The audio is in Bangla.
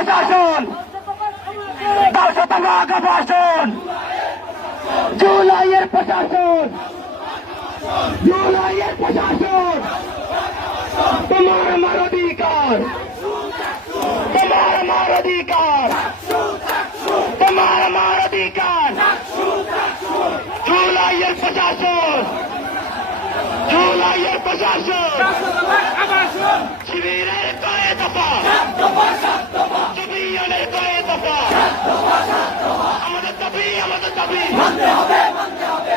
প্রশাসন 10 টাকা ভাষণ, জুলাইয়ের প্রশাসন, জুলাইয়ের প্রশাসন, তোমার আমার অধিকার, তোমার আমার অধিকার, তোমার আমার অধিকার, জুলাইয়ের প্রশাসন, জুলাইয়ের প্রশাসন, শিবিরের কয়ে দফা, শিবিরের কয়ে দফা, আমাদের দাবি, আমাদের দাবি মানতে হবে, মানতে হবে।